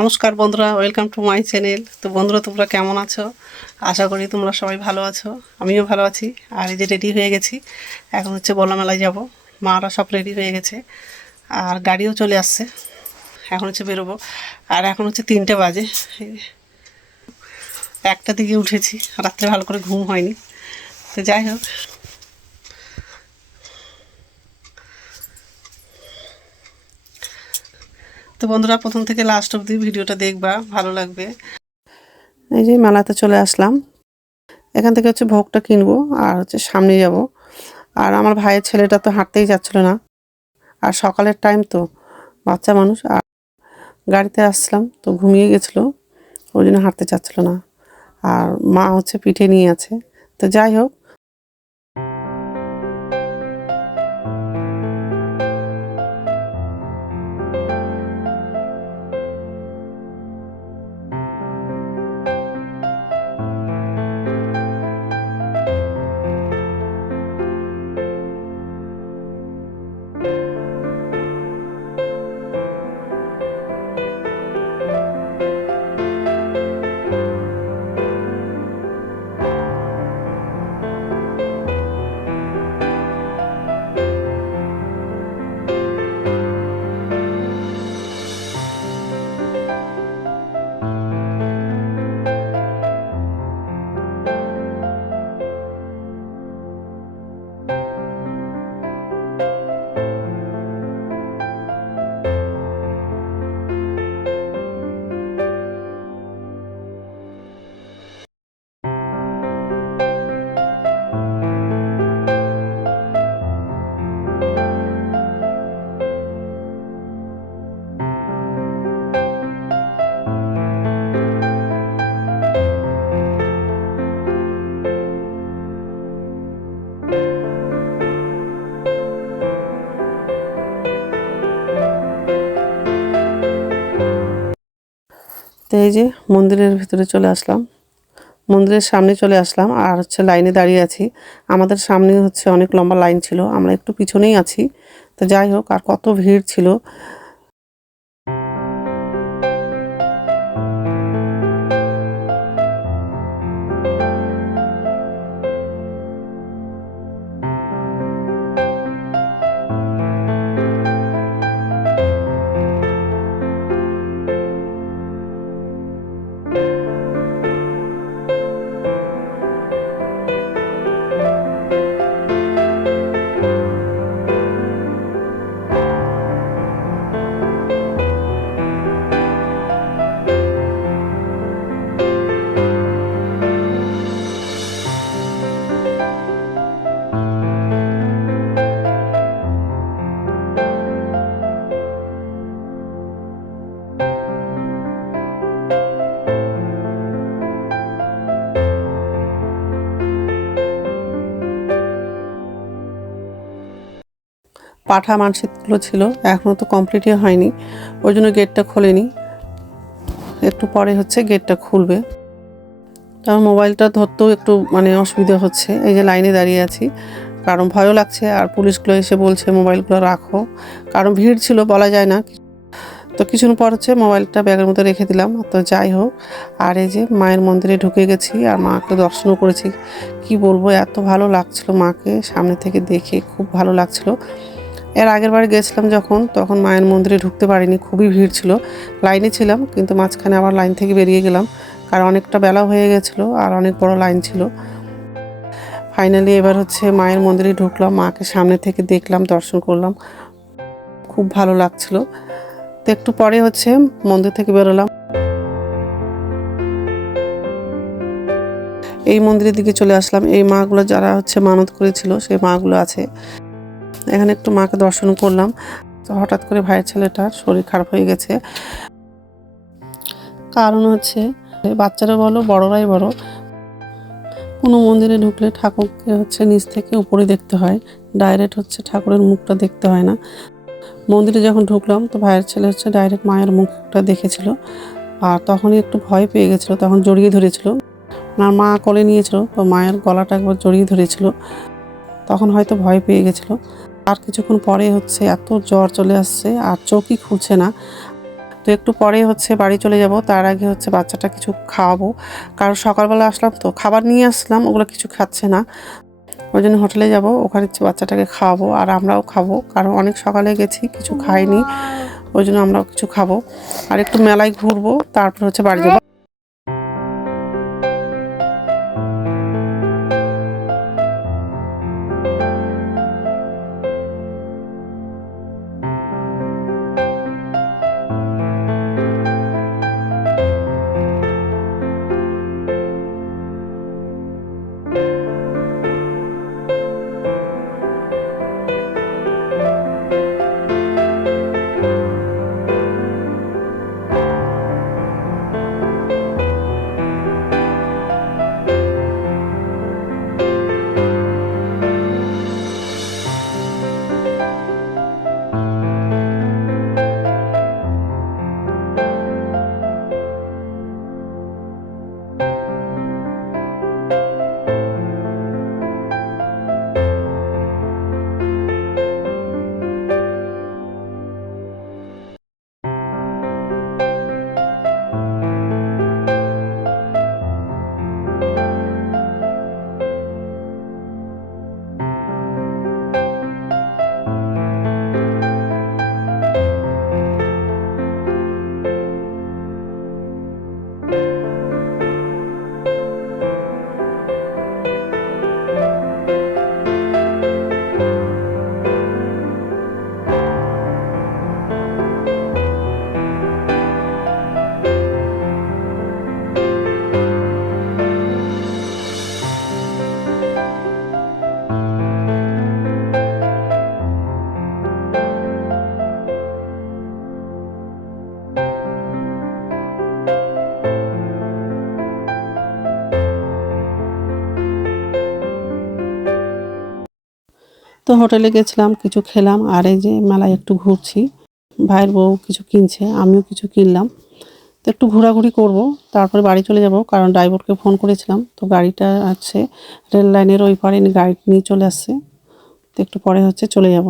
নমস্কার বন্ধুরা, welcome to my channel. তো বন্ধুরা, তোমরা কেমন আছো? আশা করি তোমরা সবাই ভালো আছো, আমিও ভালো আছি। আর এই যে রেডি হয়ে গেছি, এখন হচ্ছে বলা মেলায় যাব। মারা সব রেডি হয়ে গেছে আর গাড়িও চলে আসছে, এখন হচ্ছে বেরোবো। আর এখন হচ্ছে 3টে বাজে, 1টা দিকে উঠেছি, রাত্রে ভালো করে ঘুম হয়নি। তো যাই হোক, তো বন্ধুরা প্রথম থেকে লাস্ট অবধি ভিডিওটা দেখবা, ভালো লাগবে। এই যে মেলাতে চলে আসলাম, এখান থেকে হচ্ছে ভোগটা কিনবো আর হচ্ছে সামনে যাব। আর আমার ভাইয়ের ছেলেটা তো হাঁটতেই যাচ্ছিল না, আর সকালের টাইম তো, বাচ্চা মানুষ, আর গাড়িতে আসলাম তো ঘুমিয়ে গেছিলো, ওই জন্য হাঁটতে চাচ্ছিল না। আর মা হচ্ছে পিঠে নিয়ে আছে। তো যাই হোক, তো এই যে মন্দিরের ভিতরে চলে আসলাম, মন্দিরের সামনে চলে আসলাম আর হচ্ছে লাইনে দাঁড়িয়ে আছি। আমাদের সামনে হচ্ছে অনেক লম্বা লাইন ছিল, আমরা একটু পিছনেই আছি। তো যাই হোক, আর কত ভিড় ছিল। পাঠা মানসিকগুলো ছিল, এখনও তো কমপ্লিটই হয়নি, ওই জন্য গেটটা খোলেনি। একটু পরে হচ্ছে গেটটা খুলবে। আমার মোবাইলটা ধরতেও একটু অসুবিধা হচ্ছে। এই যে লাইনে দাঁড়িয়ে আছি, কারণ ভয়ও লাগছে। আর পুলিশগুলো এসে বলছে মোবাইলগুলো রাখো, কারণ ভিড় ছিল, বলা যায় না। তো কিছুক্ষণ পর হচ্ছে মোবাইলটা ব্যাগের মধ্যে রেখে দিলাম। তো যাই হোক, আর এই যে মায়ের মন্দিরে ঢুকে গেছি আর মাকে দর্শনও করেছি। কি বলবো, এত ভালো লাগছিল মাকে সামনে থেকে দেখে, খুব ভালো লাগছিল। এর আগের বার গেছিলাম যখন, তখন মায়ের মন্দিরে ঢুকতে পারিনি, খুবই ভিড় ছিল, লাইনে ছিলাম, কিন্তু মাঝখানে আবার লাইন থেকে বেরিয়ে গেলাম, কারণ অনেকটা বেলা হয়ে গেছিলো আর অনেক বড় লাইন ছিল। ফাইনালি এবার হচ্ছে মায়ের মন্দিরে ঢুকলাম, মাকে সামনে থেকে দেখলাম, দর্শন করলাম, খুব ভালো লাগছিল। তো একটু পরে হচ্ছে মন্দির থেকে বেরোলাম, এই মন্দিরের দিকে চলে আসলাম। এই মাগুলো যারা হচ্ছে মানত করেছিল, সেই মাগুলো আছে এখানে। একটু মাকে দর্শন করলাম। তো হঠাৎ করে ভাইয়ের ছেলেটার শরীর খারাপ হয়ে গেছে। কারণ হচ্ছে বাচ্চারা বলো, বড়রাই বড়, কোনো মন্দিরে ঢুকলে ঠাকুরকে হচ্ছে নিচ থেকে উপরে দেখতে হয়, ডাইরেক্ট হচ্ছে ঠাকুরের মুখটা দেখতে হয় না। মন্দিরে যখন ঢুকলাম, তো ভাইয়ের ছেলে হচ্ছে ডাইরেক্ট মায়ের মুখটা দেখেছিল, আর তখনই একটু ভয় পেয়ে গেছিলো, তখন জড়িয়ে ধরেছিল। আর মা কোলে নিয়েছিল, তো মায়ের গলাটা একবার জড়িয়ে ধরেছিল, তখন হয়তো ভয় পেয়ে গেছিলো। আর কিছুক্ষণ পরে হচ্ছে এত জ্বর চলে আসছে আর চোখই খুলছে না। তো একটু পরে হচ্ছে বাড়ি চলে যাব, তার আগে হচ্ছে বাচ্চাটা কিছু খাওয়াবো, কারণ সকালবেলা আসলাম তো খাবার নিয়ে আসলাম, ওগুলো কিছু খাচ্ছে না। ওই জন্য হোটেলে যাব, ওখানে বাচ্চাটাকে খাওয়াবো আর আমরাও খাবো, কারণ অনেক সকালে গেছি কিছু খাইনি, ওই জন্য আমরাও কিছু খাবো আর একটু মেলায় ঘুরবো, তারপর হচ্ছে বাড়ি যাবো। তো হোটেলে গেছিলাম, কিছু খেলাম আর এই যে মেলায় একটু ঘুরছি, ভাইয়ের বউ কিছু কিনছে, আমিও কিছু কিনলাম। তো একটু ঘোরাঘুরি করব, তারপরে বাড়ি চলে যাব, কারণ ড্রাইভারকে ফোন করেছিলাম, তো গাড়িটা আছে রেল লাইনের ওই পারে, গাড়ি নিয়ে চলে আসছে। তো একটু পরে হচ্ছে চলে যাব।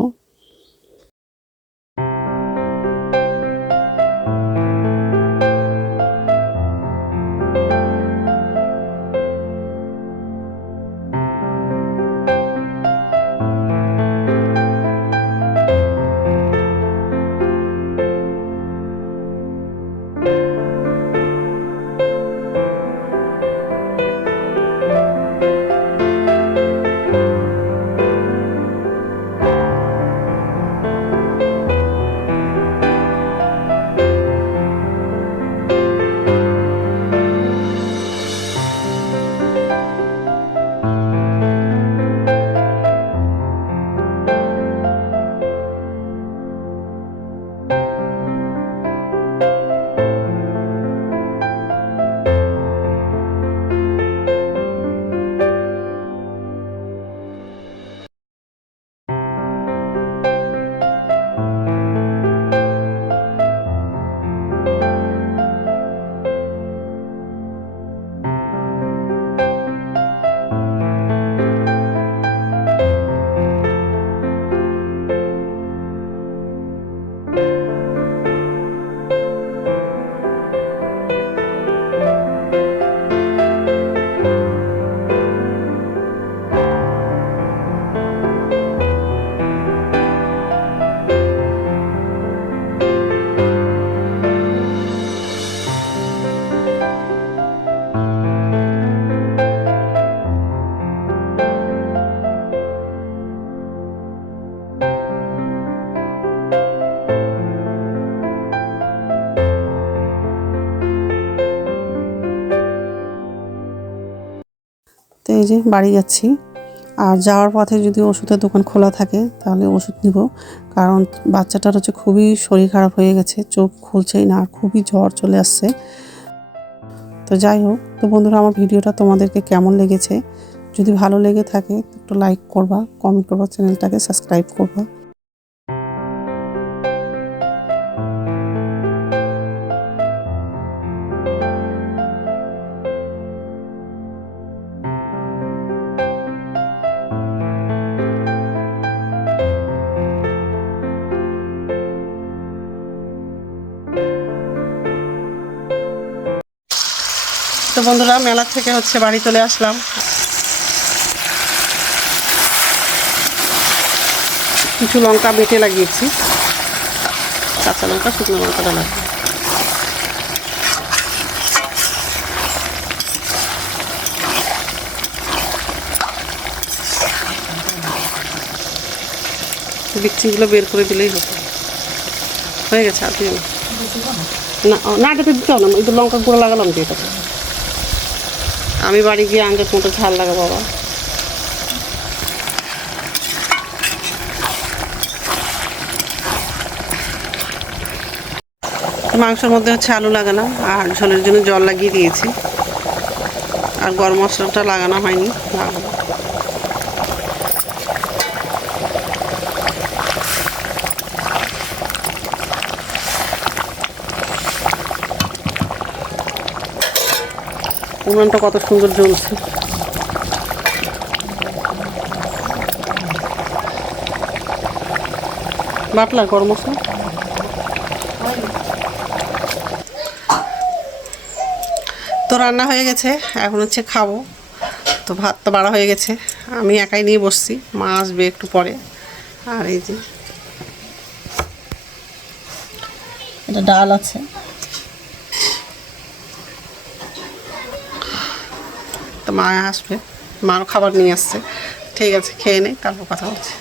তো এই যে বাড়ি যাচ্ছি, আর যাওয়ার পথে যদি ওষুধের দোকান খোলা থাকে তাহলে ওষুধ নিব, কারণ বাচ্চাটার হচ্ছে খুবই শরীর খারাপ হয়ে গেছে, চোখ খুলছেই না আর খুবই জ্বর চলে আসছে। তো যাই হোক, তো বন্ধুরা আমার ভিডিওটা তোমাদেরকে কেমন লেগেছে, যদি ভালো লেগে থাকে একটু লাইক করবা, কমেন্ট করবা, চ্যানেলটাকে সাবস্ক্রাইব করবা। তো বন্ধুরা মেলা থেকে বাড়ি চলে আসলাম। কিছু লঙ্কা বেটে লাগিয়েছি, কাঁচা লঙ্কা শুকনো লঙ্কাটা লাগবে। বিচিগুলো বের করে দিলেই হতো, হয়ে গেছে। আর দিও না, না এটাতে দিতে হবে না, এই তো লঙ্কা গুঁড়ো লাগালাম দিয়ে এটাতে। আমি বাড়ি গিয়ে আনতে মতো ঝাল লাগা বাবা। মাংসের মধ্যে আলু লাগালাম আর ঝোলের জন্য জল লাগিয়ে দিয়েছি, আর গরম মশলাটা লাগানো হয়নি, লাগাবো। উনুনটা কত সুন্দর জ্বলছে। বাটলা গরম মশলা তো রান্না হয়ে গেছে, এখন খাবো। তো ভাত তো বাড়া হয়ে গেছে, আমি একাই নিয়ে বসছি, মা আসবে একটু পরে। আর এই যে এটা ডাল আছে, তো মা আসবে, মারও খাবার নিয়ে আসছে। ঠিক আছে, খেয়ে নেই, তারপর কথা বলছি।